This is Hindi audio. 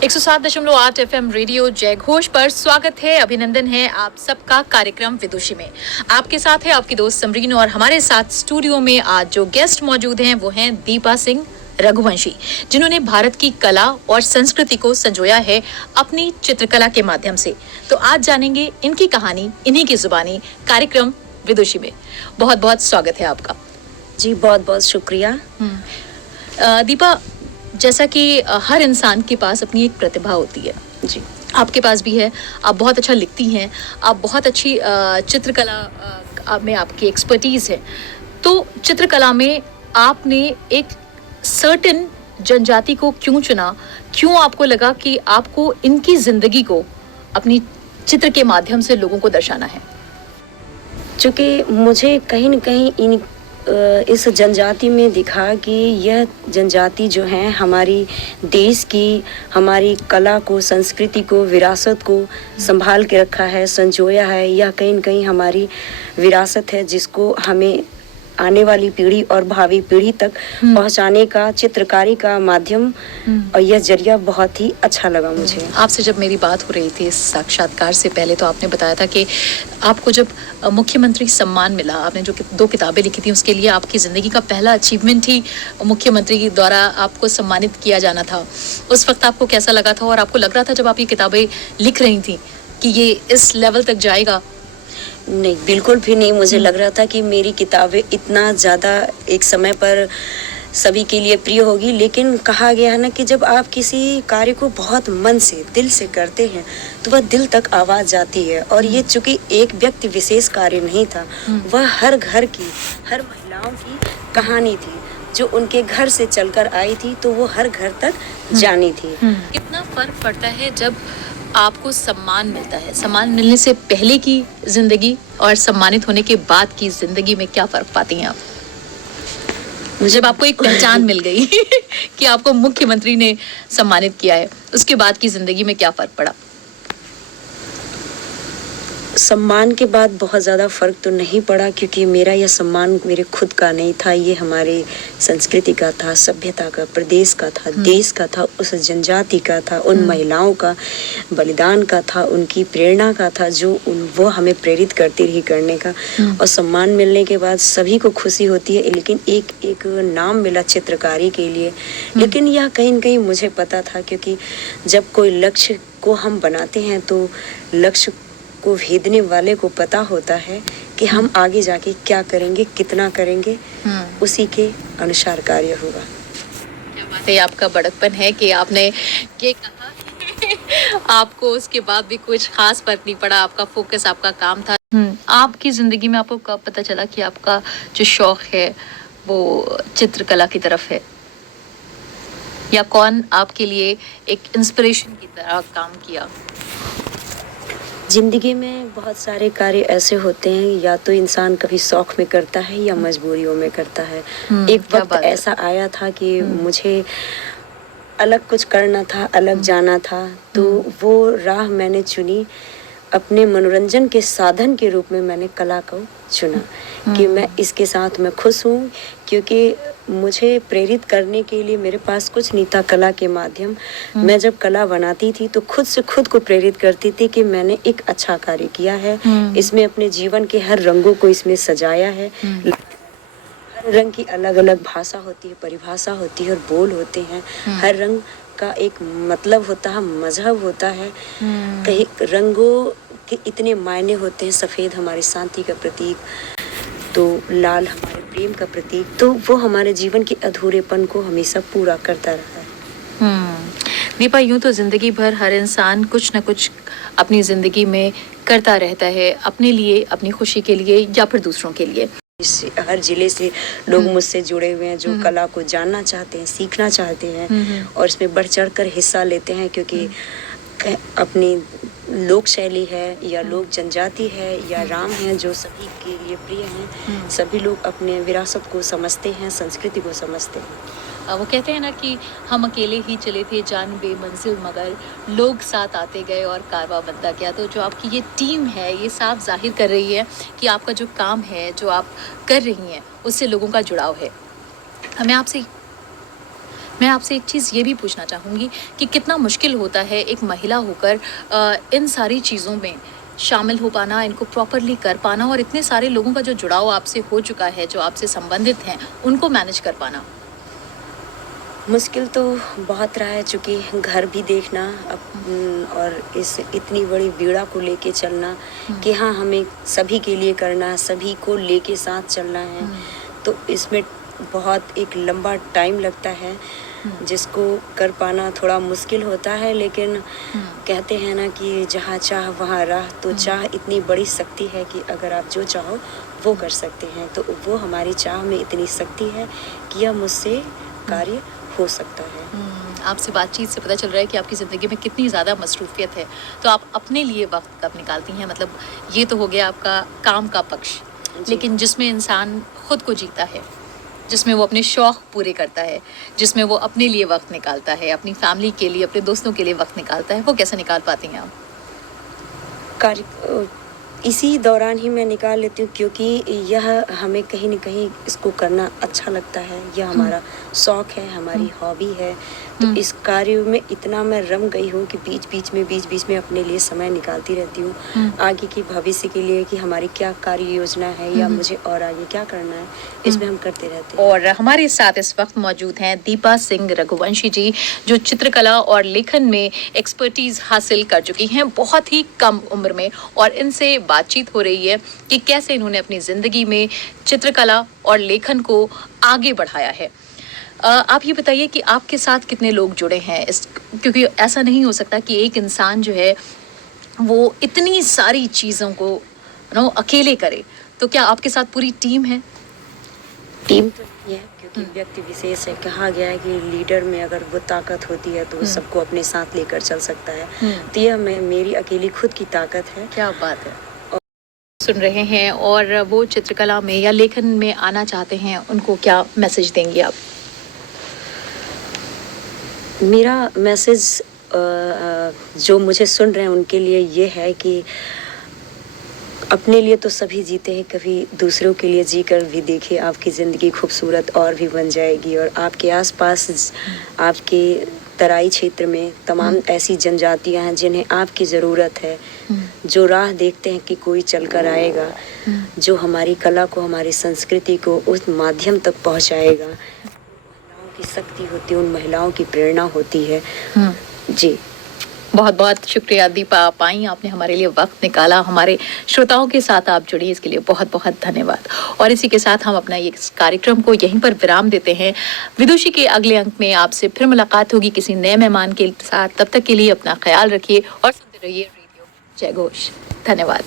107.8 FM रेडियो जय घोष पर स्वागत है, अभिनंदन है आप सबका कार्यक्रम विदुषी में। आपके साथ है आपकी दोस्त समरीन और हमारे साथ स्टूडियो में आज जो गेस्ट मौजूद हैं वो हैं दीपा सिंह रघुवंशी, जिन्होंने भारत की कला और संस्कृति को संजोया है अपनी चित्रकला के माध्यम से। तो आज जानेंगे इनकी कहानी इन्हीं की जुबानी कार्यक्रम विदुषी में। बहुत बहुत स्वागत है आपका। जी बहुत बहुत शुक्रिया। दीपा, जैसा कि हर इंसान के पास अपनी एक प्रतिभा होती है, जी आपके पास भी है। आप बहुत अच्छा लिखती हैं, आप बहुत अच्छी चित्रकला में आपकी एक्सपर्टीज है। तो चित्रकला में आपने एक सर्टेन जनजाति को क्यों चुना? क्यों आपको लगा कि आपको इनकी जिंदगी को अपनी चित्र के माध्यम से लोगों को दर्शाना है? चूँकि मुझे कहीं न कहीं इस जनजाति में दिखा कि यह जनजाति जो है हमारी देश की, हमारी कला को, संस्कृति को, विरासत को संभाल के रखा है, संजोया है। यह कहीं न कहीं हमारी विरासत है जिसको हमें आने वाली पीढ़ी और भावी पीढ़ी तक पहुंचाने का चित्रकारी का माध्यम और यह जरिया बहुत ही अच्छा लगा मुझे। आपसे जब मेरी बात हो रही थी इस साक्षात्कार से पहले, तो आपने बताया था कि आपको जब मुख्यमंत्री सम्मान मिला, आपने जो 2 किताबें लिखी थी उसके लिए आपकी ज़िंदगी का पहला अचीवमेंट ही मुख्यमंत्री द्वारा आपको सम्मानित किया जाना था। उस वक्त आपको कैसा लगा था और आपको लग रहा था जब आप ये किताबें लिख रही थी कि ये इस लेवल तक जाएगा? नहीं, बिल्कुल भी नहीं। मुझे लग रहा था कि मेरी किताबें इतना ज़्यादा एक समय पर सभी के लिए प्रिय होगी, लेकिन कहा गया है ना कि जब आप किसी कार्य को बहुत मन से, दिल से करते हैं तो वह दिल तक आवाज़ जाती है। और ये चूँकि एक व्यक्ति विशेष कार्य नहीं था, वह हर घर की, हर महिलाओं की कहानी थी जो उनके घर से चलकर आई थी, तो वो हर घर तक जानी थी। कितना फ़र्क पड़ता है जब आपको सम्मान मिलता है? सम्मान मिलने से पहले की जिंदगी और सम्मानित होने के बाद की जिंदगी में क्या फर्क पाती हैं आप? जब आपको एक पहचान मिल गई कि आपको मुख्यमंत्री ने सम्मानित किया है, उसके बाद की जिंदगी में क्या फर्क पड़ा? सम्मान के बाद बहुत ज़्यादा फ़र्क तो नहीं पड़ा, क्योंकि मेरा यह सम्मान मेरे खुद का नहीं था, ये हमारे संस्कृति का था, सभ्यता का, प्रदेश का था, देश का था, उस जनजाति का था, उन महिलाओं का बलिदान का था, उनकी प्रेरणा का था, जो वो हमें प्रेरित करती रही करने का। और सम्मान मिलने के बाद सभी को खुशी होती है, लेकिन एक नाम मिला चित्रकारी के लिए। लेकिन यह कहीं न कहीं मुझे पता था, क्योंकि जब कोई लक्ष्य को हम बनाते हैं तो लक्ष्य को भेदने वाले को पता होता है कि हम आगे जाके क्या करेंगे, कितना करेंगे, उसी के अनुसार कार्य होगा। क्या बात है, आपका बड़कपन है कि आपने ये कहा आपको उसके बाद भी कुछ खास फर्क नहीं पड़ा, आपका फोकस आपका काम था। आपकी जिंदगी में आपको कब पता चला कि आपका जो शौक है वो चित्रकला की तरफ है? या कौन आपके लिए एक इंस्पिरेशन की तरह काम किया? जिंदगी में बहुत सारे कार्य ऐसे होते हैं, या तो इंसान कभी शौक में करता है या मजबूरियों में करता है। एक वक्त ऐसा आया था कि मुझे अलग कुछ करना था, अलग जाना था, तो वो राह मैंने चुनी। अपने मनोरंजन के साधन के रूप में मैंने कला को चुना कि मैं इसके साथ मैं खुश हूँ, क्योंकि मुझे प्रेरित करने के लिए मेरे पास कुछ नहीं था कला के माध्यम। मैं जब कला बनाती थी तो खुद से खुद को प्रेरित करती थी कि मैंने एक अच्छा कार्य किया है, इसमें अपने जीवन के हर रंगों को इसमें सजाया है। हर रंग की अलग अलग भाषा होती है, परिभाषा होती है और बोल होते हैं। हर रंग का एक मतलब होता है, मजहब होता है। कहीं रंगों के इतने मायने होते हैं। सफ़ेद हमारी शांति का प्रतीक, तो लाल हमारे प्रेम का प्रतीक, तो वो हमारे जीवन के अधूरेपन को हमेशा पूरा करता रहा है। दीपा, यूं तो जिंदगी भर हर इंसान कुछ न कुछ अपनी जिंदगी में करता रहता है, अपने लिए, अपनी खुशी के लिए या फिर दूसरों के लिए। हर जिले से लोग मुझसे जुड़े हुए हैं जो कला को जानना चाहते हैं, सीखना चाहते हैं और इसमें बढ़ चढ़ कर हिस्सा लेते हैं, क्योंकि अपनी लोक शैली है या लोक जनजाति है या राम है जो सभी के लिए प्रिय हैं। सभी लोग अपने विरासत को समझते हैं, संस्कृति को समझते हैं। वो कहते हैं ना कि हम अकेले ही चले थे जान बेमंजिल, मगर लोग साथ आते गए और कारवां बनता गया। तो जो आपकी ये टीम है ये साफ जाहिर कर रही है कि आपका जो काम है, जो आप कर रही हैं, उससे लोगों का जुड़ाव है। हमें आपसे मैं आपसे एक चीज़ ये भी पूछना चाहूँगी कि कितना मुश्किल होता है एक महिला होकर इन सारी चीज़ों में शामिल हो पाना, इनको प्रॉपरली कर पाना और इतने सारे लोगों का जो जुड़ाव आपसे हो चुका है, जो आपसे संबंधित हैं, उनको मैनेज कर पाना। मुश्किल तो बहुत रहा है, चूँकि घर भी देखना और इस इतनी बड़ी बीड़ा को लेके चलना कि हाँ, हमें सभी के लिए करना है, सभी को लेके साथ चलना है, तो इसमें बहुत एक लंबा टाइम लगता है, जिसको कर पाना थोड़ा मुश्किल होता है। लेकिन कहते हैं ना कि जहाँ चाह वहाँ राह, तो चाह इतनी बड़ी शक्ति है कि अगर आप जो चाहो वो कर सकते हैं। तो वो हमारी चाह में इतनी शक्ति है कि यह मुझसे कार्य हो सकता है। आपसे बातचीत से पता चल रहा है कि आपकी ज़िंदगी में कितनी ज़्यादा मसरूफियत है। तो आप अपने लिए वक्त कब निकालती हैं? मतलब ये तो हो गया आपका काम का पक्ष, लेकिन जिसमें इंसान खुद को जीता है, जिसमें वो अपने शौक़ पूरे करता है, जिसमें वो अपने लिए वक्त निकालता है, अपनी फैमिली के लिए, अपने दोस्तों के लिए वक्त निकालता है, वो कैसे निकाल पाती हैं आप? कार्य इसी दौरान ही मैं निकाल लेती हूँ, क्योंकि यह हमें कहीं न कहीं इसको करना अच्छा लगता है। यह हमारा शौक़ है, हमारी हॉबी है। तो इस कार्य में इतना मैं रम गई हूँ कि बीच-बीच में अपने लिए समय निकालती रहती हूँ। आगे की भविष्य के लिए कि हमारी क्या कार्य योजना है या मुझे और आगे क्या करना है, इसमें हम करते रहते हैं। और हमारे साथ इस वक्त मौजूद हैं दीपा सिंह रघुवंशी जी, जो चित्रकला और लेखन में एक्सपर्टीज़ हासिल कर चुकी हैं बहुत ही कम उम्र में, और इनसे बातचीत हो रही है कि कैसे इन्होंने अपनी ज़िंदगी में चित्रकला और लेखन को आगे बढ़ाया है। आप ये बताइए कि आपके साथ कितने लोग जुड़े हैं क्योंकि ऐसा नहीं हो सकता कि एक इंसान जो है वो इतनी सारी चीज़ों को अकेले करे। तो क्या आपके साथ पूरी टीम है? टीम तो नहीं है, क्योंकि व्यक्ति विशेष है। कहा गया है कि लीडर में अगर वो ताकत होती है तो वो सबको अपने साथ लेकर चल सकता है। तो यह मेरी अकेली खुद की ताकत है। क्या बात है। सुन रहे हैं और वो चित्रकला में या लेखन में आना चाहते हैं, उनको क्या मैसेज देंगी आप? मेरा मैसेज जो मुझे सुन रहे हैं उनके लिए ये है कि अपने लिए तो सभी जीते हैं, कभी दूसरों के लिए जीकर भी देखिए, आपकी ज़िंदगी खूबसूरत और भी बन जाएगी। और आपके आसपास आपके तराई क्षेत्र में तमाम ऐसी जनजातियां हैं जिन्हें आपकी ज़रूरत है, जो राह देखते हैं कि कोई चलकर आएगा, जो हमारी कला को, हमारी संस्कृति को उस माध्यम तक पहुंचाएगा। महिलाओं की शक्ति होती है, उन महिलाओं की प्रेरणा होती है। जी, बहुत बहुत शुक्रिया दीपा, आप आई, आपने हमारे लिए वक्त निकाला, हमारे श्रोताओं के साथ आप जुड़ी, इसके लिए बहुत बहुत धन्यवाद। और इसी के साथ हम अपना ये कार्यक्रम को यहीं पर विराम देते हैं। विदुषी के अगले अंक में आपसे फिर मुलाकात होगी किसी नए मेहमान के साथ। तब तक के लिए अपना ख्याल रखिए और सुनते रहिए रेडियो जय घोष। धन्यवाद।